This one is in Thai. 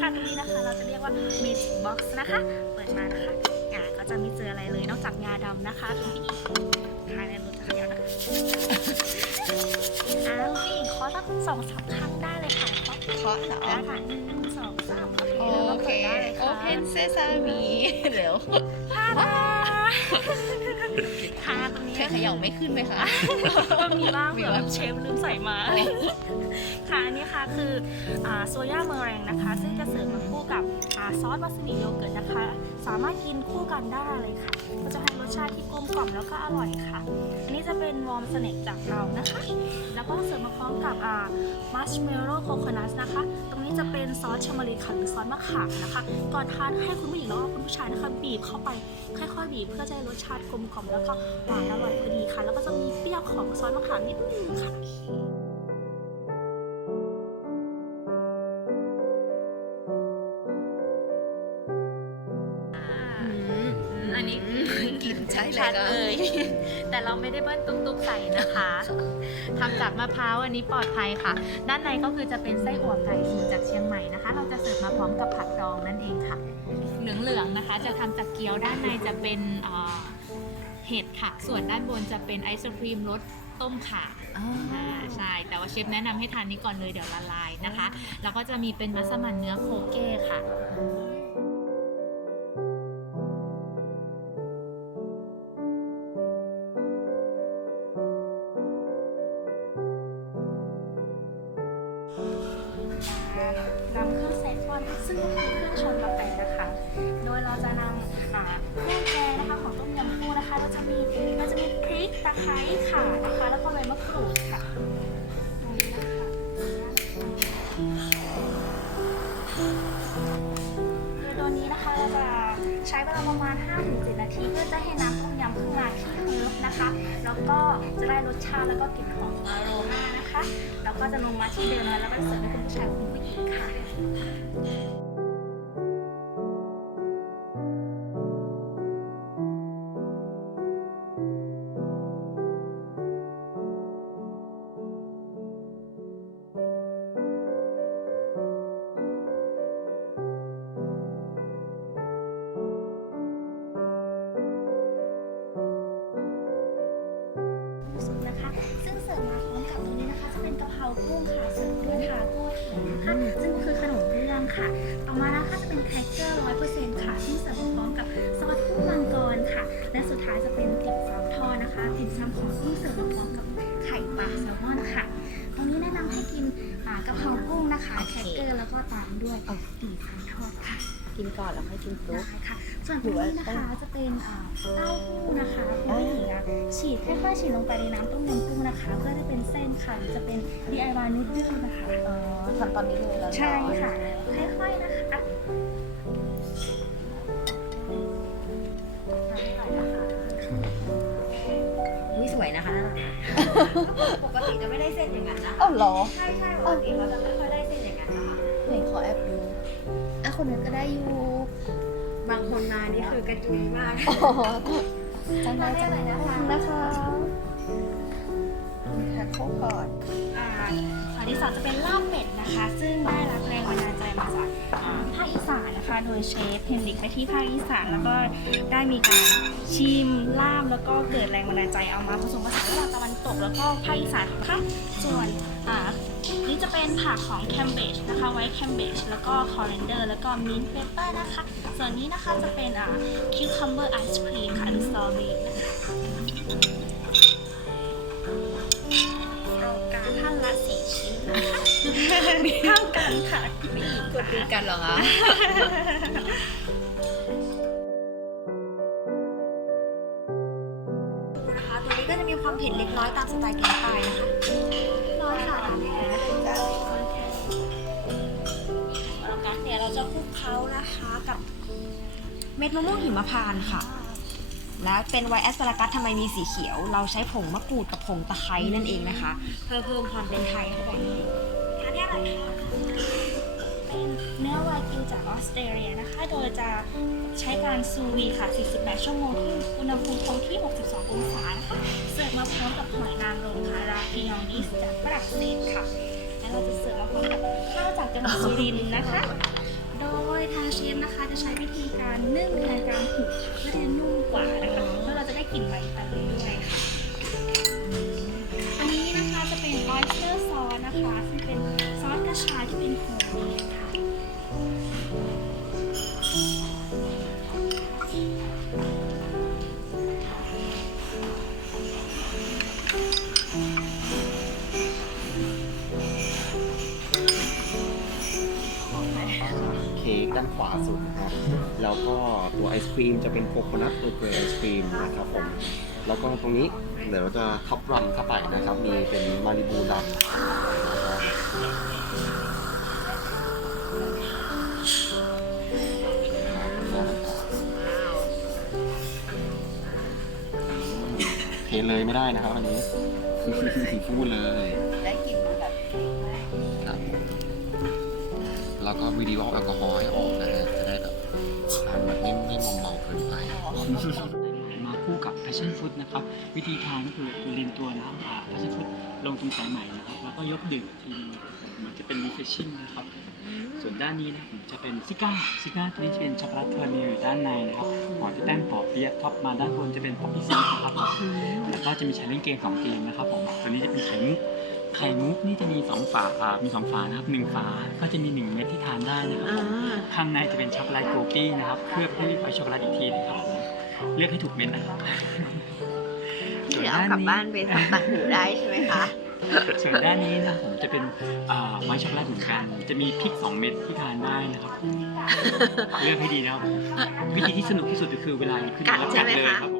ค่ะตรงนี้นะคะเราจะเรียกว่า Magic Box นะคะ เปิดมานะคะอ่าก็จะไม่เจออะไรเลยนอกจากงาดำนะคะคุณพี่ทายในรถจักรยานนะคะอ่าคุณพี่ขอสักสองสามครั้งได้เลยค่ะขอเคาะเหรอได้ค่ะหนึ่งสองสามโอเคโอแล้วก็เคเปิดได้เลยค่ะ Open Sesame เดี๋ยวทาดาค่ะตรงนี้แค่เขย่าไม่ขึ้นไหมคะ ก็มีบ้างมีเผื่อบ้างแบบเชฟลืมใส่มา ค่ะ อันนี้ค่ะคือโซย่าเมอแรงนะคะ ซึ่งจะเสิร์ฟมาคู่กับซอสวาซาบิโยเกิร์ตนะคะ สามารถกินคู่กันได้เลยค่ะ ก็จะให้รสชาติที่กลมกล่อมแล้วก็อร่อยค่ะ อันนี้จะเป็นวอร์มสเน็กจากเรานะคะ แล้วก็เสิร์ฟมาพร้อมกับมัชเมลโล่โคโคนัทนะคะ ตรงนี้จะเป็นซอสชามารีค่ะหรือซอสมะขามนะคะ ก่อนทานให้คุณผู้หญิงแล้วก็คุณผู้ชายนะคะ บีบเข้าไปค่อยๆ บีบเพื่อจะให้รสชาติกลมกล่อมแล้วก็หวานอร่อยพอดีค่ะ แล้วก็จะมีเปรี้ยวของซอสมะขามนิดนึงค่ะ กลิ่นใช่เลยชัดค่ะ เลย แต่เราไม่ได้เบิ้ลตุ๊กๆใส่นะคะทำจากมะพร้าวอันนี้ปลอดภัยค่ะ ด้านในก็คือจะเป็นไส้อั่วไก่สูตรจากเชียงใหม่นะคะ เราจะเสิร์ฟมาพร้อมกับผักดองนั่นเองค่ะ เหลืองๆนะคะ จะทำจากเกี๊ยวด้านในจะเป็นเอ่อเห็ดค่ะ ส่วนด้านบนจะเป็นไอศครีมรสต้มข่าอ๋ออ่าใช่ แต่ว่าเชฟแนะนำให้ทานนี้ก่อนเลยเดี๋ยวละลายนะคะ แล้วก็จะมีเป็นมัสมั่นเนื้อโคเก้ค่ะ นำเครื่องเซฟอนซึ่งก็คือเครื่องชงกาแฟนะคะ โดยเราจะนำอ่าเครื่องแกงนะคะของต้มยำกุ้งนะคะเราจะมีเราจะมีพริกตะไคร้ข่านะคะ แล้วก็ใบมะกรูดค่ะตรงนี้นะคะโดยตัวนี้นะคะเราจะใช้เวลาประมาณ 5-7 นาที เพื่อจะให้น้ำต้มยำขึ้นมาที่เฮิร์บนะคะ แล้วก็จะได้รสชาติแล้วก็กลิ่นหอมของอโรมานะคะ แล้วก็จะลงมาที่เดิมแล้วก็เสิร์ฟให้คุณผู้ชายคุณผู้หญิงค่ะ กุ้งค่ะเสิร์ฟด้วยทาโก้เห็นนะคะซึ่งคือขนมเบื้องค่ะ ต่อมานะคะจะเป็นแครกเกอร์ร้อยเปอร์เซ็นต์ค่ะซึ่งเสิร์ฟมาพร้อมกับซอสกุ้งมังกรค่ะ และสุดท้ายจะเป็นติ่มซำทอดนะคะติ่มซำของกุ้งเสิร์ฟมาพร้อมกับไข่ปลาแซลมอนค่ะตรงนี้แนะนำให้กินอ่ากะเพรากุ้ง นะคะโอแคเครกเกอร์แล้วก็ตามด้วยติ่มซำทอดค่ะกินก่อนแล้วค่อยกินซุป ได้ค่ะ ส่วนตรงนี้นะคะจะเป็นอ่าเต้าหู้นะคะคุณผู้หญิงอะฉีดค่อยๆฉีดลงไปในน้ำต้มยำกุ้งนะคะ เพื่อให้เป็นเส้นค่ะหรือจะเป็น DIY นูดเดิลนะคะ อ๋อทำตอนนี้เลยแล้วใช่ค่ะค่อยๆนะคะน้ำไหลนะคะอุ้ยสวยนะคะนั่นน่ะปกติจะไม่ได้เส้นอย่างนั้นนะคะอ้าวเหรอ ใช่ใช่ปกติเราจะไม่ค่ คนนั้นก็ได้อยู่บางคนมานี่คือกระจุยมาก อ๋อจังได้จังได้นะคะนะคะแพ็คคู่ก่อนอ่าอันที่สองจะเป็นลาบเป็ดนะคะ ซึ่งได้รับแรงบันดาลใจมาจากอ่าภาคอีสานนะคะ โดยเชฟเฮนริกไปที่ภาคอีสานแล้วก็ได้มีการชิมลาบแล้วก็เกิดแรงบันดาลใจเอามาผสมผสานระหว่างตะวันตกแล้วก็ภาคอีสานค่ะส่วนอ่านี่จะ เป็นผักของแคมเบจนะคะ ไว้แคมเบจแล้วก็คอเรนเดอร์แล้วก็มินต์เปเปอร์นะคะ ส่วนนี้นะคะจะเป็นอ่าคิวคัมเบอร์ไอศครีมค่ะหรือสตรอเบอรี่นะคะเราการท่านละสี่ชิ้นนะคะเท่ากันค่ะไม่หยิบกดตีกันเหรอคะนะคะตัวนี้ก็จะมีความเผ็ดเล็กน้อยตามสไตล์แกงใต้นะคะ เม็ดมะม่วงหิมพานต์ค่ะ แล้วเป็นไวแอสปารากัสทำไมมีสีเขียว เราใช้ผงมะกรูดกับผงตะไคร้นั่นเองนะคะ เพื่อเพิ่มความเป็นไทยเข้าไปนี่ทานได้อร่อยค่ะเป็นเนื้อวากิวจากออสเตรเลียนะคะ โดยจะใช้การซูวีค่ะ 48 ชั่วโมงที่อุณหภูมิคงที่ 62 องศานะคะ เสิร์ฟมาพร้อมกับหอยนางรมค่ะราพิยองนิสจากฝรั่งเศสค่ะ และเนี่ยเราจะเสิร์ฟมาพร้อมกับข้าวจากจังหวัดสุรินทร์นะคะ โดยทางเชฟนะคะจะใช้วิธีการนึ่งแทนการหุงเพื่อที่จะนุ่มกว่านะคะแล้วเราจะได้กลิ่นใบเลยด้วยค่ะ ด้านขวาสุดนะครับแล้วก็ตัวไอศครีมจะเป็นโคโคนัทตัวเกรไอศครีมนะครับผมแล้วก็ตรงนี้เดี๋ยวเราจะท็อปรัมเข้าไปนะครับ มีเป็นมาริบูรัมเทเลยไม่ได้นะครับอันนี้พูดเลยได้กินแบบแล้วก็วิดีโอแอลกอฮอล์ให้ออก มาคู่กับ passion fruit นะครับ วิธีทานก็คือตัวลินตัวน้ำอ่า passion fruit ลงตรงสายไหมนะครับ แล้วก็ยกดื่มทีนึงมันจะเป็น refreshing นะครับ ส่วนด้านนี้นะผมจะเป็นซิก้าซิก้าตัวนี้จะเป็นช็อกโกแลตคาราเมลอยู่ด้านในนะครับหัวจะแต้มปอเปี๊ยะท็อปมาด้านบนจะเป็นป๊อปปี้ซีนะครับผมแล้วก็จะมีใช้เล่นเกมสองเกมนะครับผมตัวนี้จะเป็นไข่มุกไข่มุกนี่จะมีสองฝาอ่ามีสองฝานะครับหนึ่งฝาก็จะมีหนึ่งเม็ดที่ทานได้นะครับผมข้างในจะเป็นช็อกโกแลตโกกี้นะครับเคลือบด้วยไวท์ช็อกโกแลตอีกทีนะครับผม เลือกให้ถูกเม็ดนะครับที่เดี๋ยวเอากลับบ้านไปทำต่างหูได้ใช่ไหมคะ ส่วนด้านนี้นะผมจะเป็นอ่าไวท์ช็อกโกแลตเหมือนกัน จะมีพริก2เม็ดที่ทานได้นะครับ เลือกให้ดีนะครับ วิธีที่สนุกที่สุดก็คือเวลาหยิบขึ้นมาแล้วกัดเลยครับผม